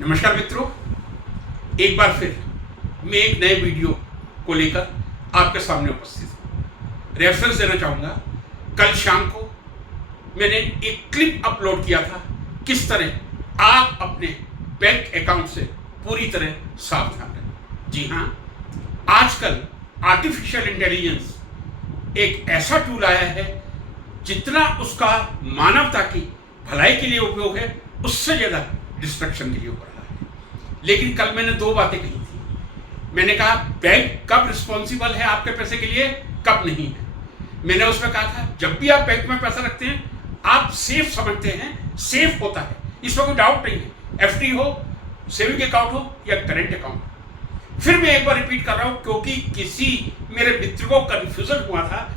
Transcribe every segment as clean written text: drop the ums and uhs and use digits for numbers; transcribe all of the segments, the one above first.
नमस्कार मित्रों, एक बार फिर मैं एक नए वीडियो को लेकर आपके सामने उपस्थित हूँ। रेफरेंस देना चाहूँगा, कल शाम को मैंने एक क्लिप अपलोड किया था किस तरह आप अपने बैंक अकाउंट से पूरी तरह सावधान रहें। जी हाँ, आजकल आर्टिफिशियल इंटेलिजेंस एक ऐसा टूल आया है, जितना उसका मानवता की भलाई के लिए उपयोग है उससे ज़्यादा डिस्ट्रक्शन के लिए हो रहा है। लेकिन कल मैंने दो बातें कही थी। मैंने कहा बैंक कब रिस्पॉन्सिबल है आपके पैसे के लिए, कब नहीं है। मैंने उसमें कहा था जब भी आप बैंक में पैसा रखते हैं आप सेफ समझते हैं, सेफ होता है, इसमें कोई डाउट नहीं है। एफडी हो, सेविंग अकाउंट हो या करेंट अकाउंट। फिर मैं एक बार रिपीट कर रहा हूं क्योंकि किसी मेरे मित्र को कंफ्यूजन हुआ था,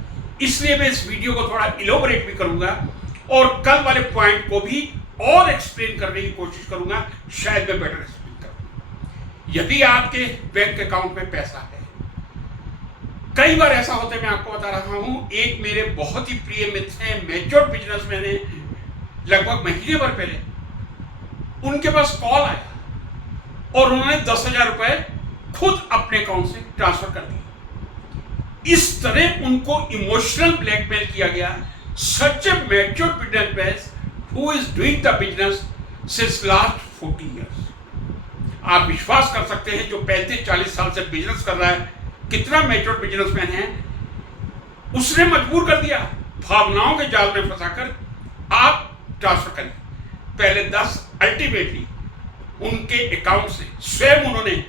इसलिए मैं इस वीडियो को थोड़ा इलोबरेट भी करूंगा और कल वाले पॉइंट को भी और एक्सप्लेन करने की कोशिश करूंगा, शायद मैं बेटर एक्सप्लेन करूं। यदि आपके बैंक अकाउंट में पैसा है, कई बार ऐसा होता है, मैं आपको बता रहा हूं, एक मेरे बहुत ही प्रिय मित्र हैं, मैच्योर बिजनेसमैन है, लगभग महीने भर पहले उनके पास कॉल आया और उन्होंने 10,000 रुपए खुद अपने अकाउंट से ट्रांसफर कर दिए। इस तरह उनको इमोशनल ब्लैकमेल किया गया। Such a mature businessman who is doing the business since last 40 years। आप विश्वास कर सकते हैं जो 35-40 साल से बिजनेस कर रहा है, कितना मैच्योर बिजनेसमैन है, उसने मजबूर कर दिया, भावनाओं के जाल में फंसाकर आप ट्रांसफर करें। पहले 10, अल्टीमेटली उनके अकाउंट से स्वयं उन्होंने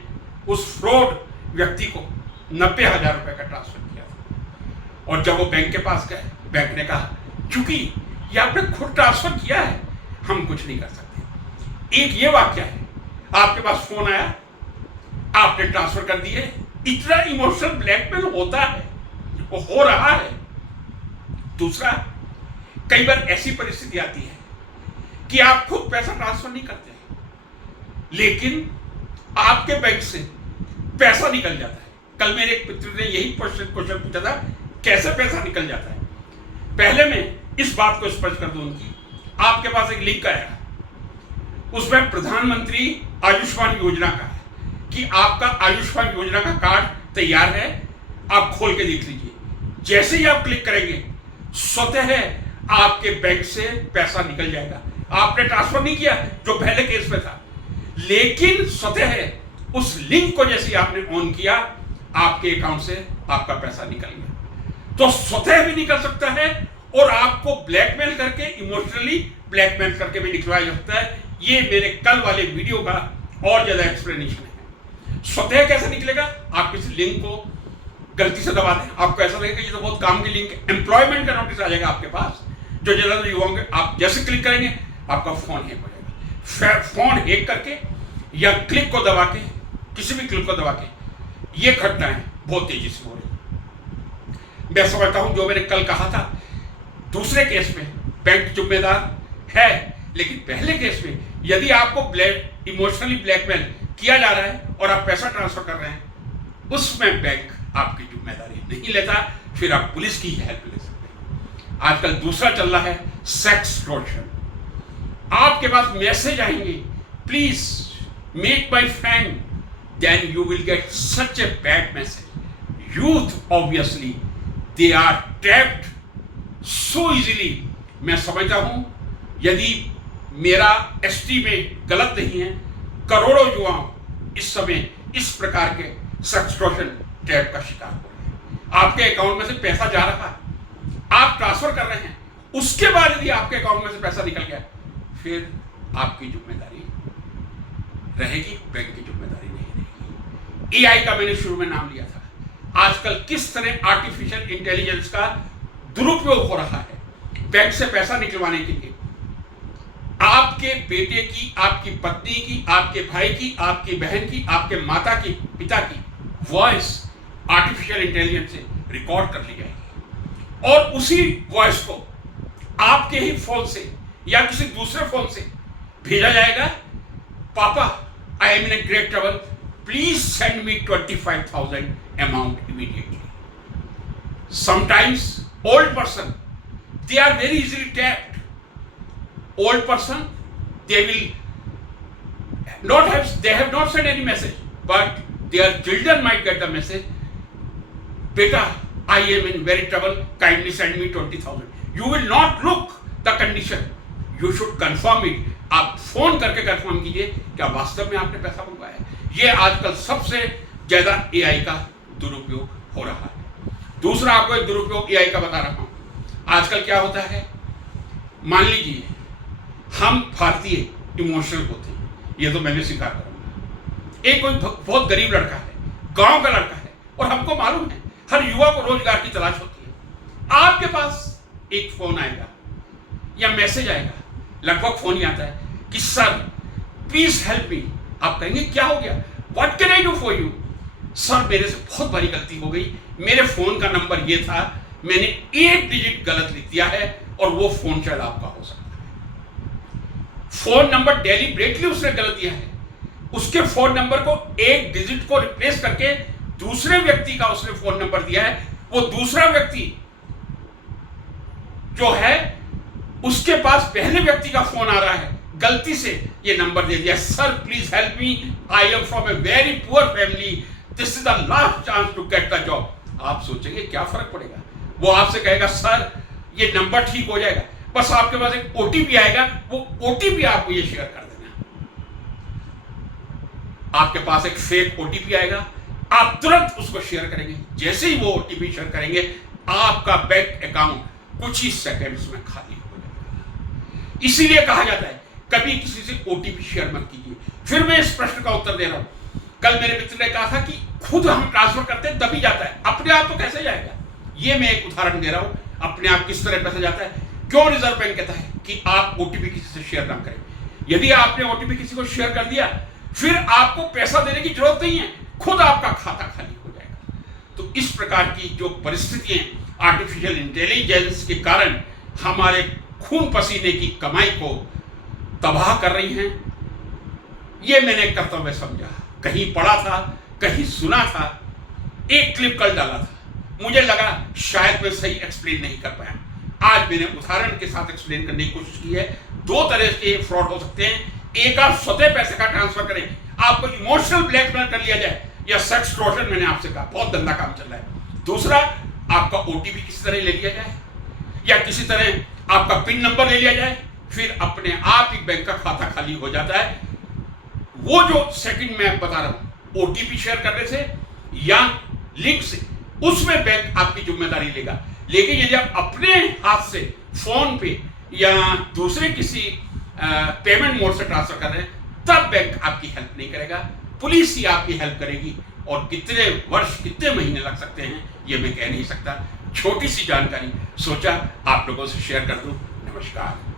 उस फ्रॉड व्यक्ति को 90,000 रुपए का ट्रांसफर किया था। और जब वो बैंक के पास गए, बैंक ने कहा क्योंकि ये आपने खुद ट्रांसफर किया है, हम कुछ नहीं कर सकते। एक ये वाक्य है, आपके पास फोन आया, आपने ट्रांसफर कर दिए। इतना इमोशनल ब्लैकमेल होता है, वो हो रहा है। दूसरा, कई बार ऐसी परिस्थिति आती है कि आप खुद पैसा ट्रांसफर नहीं करते, लेकिन आपके बैंक से पैसा निकल जाता है। कल मेरे एक मित्र ने यही क्वेश्चन पूछा था, कैसे पैसा निकल जाता है। पहले मैं इस बात को स्पष्ट कर दूं उनकी, आपके पास एक लिंक आया, उसमें प्रधानमंत्री आयुष्मान योजना का है कि आपका आयुष्मान योजना का कार्ड तैयार है, आप खोल के देख लीजिए। जैसे ही आप क्लिक करेंगे, स्वतः आपके बैंक से पैसा निकल जाएगा। आपने ट्रांसफर नहीं किया जो पहले केस में था, लेकिन स्वतः उस लिंक को जैसे आपने ऑन किया, आपके अकाउंट से आपका पैसा निकल गया। तो स्वतः भी निकल सकता है और आपको ब्लैकमेल करके, इमोशनली ब्लैकमेल करके भी निकलवाया जा सकता है। ये मेरे कल वाले वीडियो का और ज्यादा एक्सप्लेनेशन है। स्वतः कैसे निकलेगा, आप किसी लिंक को गलती से दबा दें, आपको ऐसा लगेगा ये तो बहुत काम की लिंक है, एम्प्लॉयमेंट का नोटिस आ जाएगा आपके पास, जो ज्यादा युवाओं, आप जैसे क्लिक करेंगे आपका फोन हैक हो जाएगा। फोन हैक करके या क्लिक को दबा के, किसी भी क्लिक को दबा के, ये घटनाएं बहुत तेजी से हो रही है। मैं समझता हूं जो मैंने कल कहा था, दूसरे केस में बैंक जिम्मेदार है, लेकिन पहले केस में यदि आपको इमोशनली ब्लैकमेल किया जा रहा है और आप पैसा ट्रांसफर कर रहे हैं, उसमें बैंक आपकी जिम्मेदारी नहीं लेता, फिर आप पुलिस की हेल्प ले सकते हैं। आजकल दूसरा चल रहा है सेक्सटॉर्शन। आपके पास मैसेज आएंगे, please make my friend, then you will get such a bad message. Youth obviously they are trapped so easily. मैं समझता हूं यदि मेरा एस्टीमेट गलत नहीं है, करोड़ों युवा इस समय इस प्रकार के सेक्सटॉर्शन ट्रैप का शिकार हो रहे हैं। आपके अकाउंट में से पैसा जा रहा है, आप ट्रांसफर कर रहे हैं, उसके बाद यदि आपके अकाउंट में से पैसा निकल गया, फिर आपकी जिम्मेदारी रहेगी, बैंक की जिम्मेदारी नहीं रहेगी। एआई का मैंने शुरू में नाम लिया था। आजकल किस तरह आर्टिफिशियल इंटेलिजेंस का दुरुपयोग हो रहा है बैंक से पैसा निकलवाने के लिए। आपके बेटे की, आपकी पत्नी की, आपके भाई की, आपकी बहन की, आपके माता की, पिता की वॉइस आर्टिफिशियल इंटेलिजेंस से रिकॉर्ड कर ली जाएगी और उसी वॉइस को आपके ही फोन से या किसी दूसरे फोन से भेजा जाएगा, पापा I am in a great trouble, please send me 25,000 amount immediately. Sometimes old person, they are very easily tapped. Old person, they will they have not sent any message, but their children might get the message, beta, I am in very trouble, kindly send me 20,000. You will not look the condition, you should confirm it. आप phone करके confirm कीजिए क्या वास्तव में आपने पैसा मंगवाया है। ये आजकल सबसे ज्यादा एआई का दुरुपयोग हो रहा है। दूसरा आपको एक दुरुपयोग एआई का बता रहा हूं। आजकल क्या होता है, मान लीजिए हम भारतीय इमोशनल होते हैं, ये तो मैं स्वीकार करूंगा। एक कोई बहुत गरीब लड़का है, गांव का लड़का है, और हमको मालूम है हर युवा को रोजगार की तलाश होती है। आपके पास एक फोन आएगा या मैसेज आएगा, लगभग फोन ही आता है कि सर प्लीज हेल्प मी। आप कहेंगे क्या हो गया, what can I do for you. Sir मेरे से बहुत बड़ी गलती हो गई, मेरे फोन का नंबर ये था, मैंने एक डिजिट गलत लिख दिया है और वो फोन शायद आपका हो सकता है। फोन नंबर डेलिब्रेटली उसने गलत दिया है, उसके फोन नंबर को एक डिजिट को रिप्लेस करके दूसरे व्यक्ति का उसने फोन नंबर दिया है। वो दूसरा व्यक्ति जो है उसके पास पहले व्यक्ति का फोन आ रहा है, गलती से ये नंबर दे दिया, sir please help me, I am from a very poor family, this is the last chance to get the job. आप सोचेंगे क्या फर्क पड़ेगा, वो आपसे कहेगा सर ये नंबर ठीक हो जाएगा, बस आपके पास एक ओटीपी आएगा, वो ओटीपी आपको ये शेयर कर देना। आपके पास एक फेक ओटीपी आएगा, आप तुरंत उसको शेयर करेंगे। जैसे ही वो ओटीपी शेयर करेंगे आपका बैंक अकाउंट कुछ ही सेकंड्स में खाली हो जाएगा। इसीलिए कहा जाता है कभी किसी से ओटीपी शेयर मत कीजिए। फिर मैं इस प्रश्न का उत्तर दे रहा हूं। कल मेरे मित्र ने कहा था कि खुद हम ट्रांसफर करते हैं तभी जाता है, अपने आप तो कैसे जाएगा। ये मैं एक उदाहरण दे रहा हूं, अपने आप किस तरह पैसा जाता है। क्यों रिजर्व बैंक कहता है कि आप ओटीपी किसी से शेयर ना करें। यदि आपने ओटीपी किसी को शेयर कर दिया, फिर आपको पैसा देने की जरूरत नहीं है, खुद आपका खाता खाली हो जाएगा। तो इस प्रकार की जो परिस्थितियां आर्टिफिशियल इंटेलिजेंस के कारण हमारे खून पसीने की कमाई को तबाह कर रही हैं, ये मैंने कर्तव्य समझा। कहीं पढ़ा था, कहीं सुना था, एक क्लिप कल डाला था, मुझे लगा शायद मैं सही एक्सप्लेन नहीं कर पाया। आज मैंने उदाहरण के साथ एक्सप्लेन करने की कोशिश की है। दो तरह के फ्रॉड हो सकते हैं। एक, आप स्वतः पैसे का ट्रांसफर करें, आपको इमोशनल ब्लैकमेल कर लिया जाए, या सेक्स एक्सटॉर्शन, मैंने आपसे कहा बहुत गंदा काम चल रहा है। दूसरा, आपका ओटीपी किसी तरह ले लिया जाए, या किसी तरह आपका पिन नंबर ले लिया जाए, फिर अपने आप ही बैंक का खाता खाली हो जाता है। वो जो सेकंड मैं बता रहा हूं, ओटीपी शेयर करने से या लिंक से, उसमें बैंक आपकी जिम्मेदारी लेगा। लेकिन यदि आप अपने हाथ से फोन पे या दूसरे किसी पेमेंट मोड से ट्रांसफर कर रहे हैं, तब बैंक आपकी हेल्प नहीं करेगा, पुलिस ही आपकी हेल्प करेगी। और कितने वर्ष, कितने महीने लग सकते हैं ये मैं कह नहीं सकता। छोटी सी जानकारी सोचा आप लोगों से शेयर कर दूं। नमस्कार।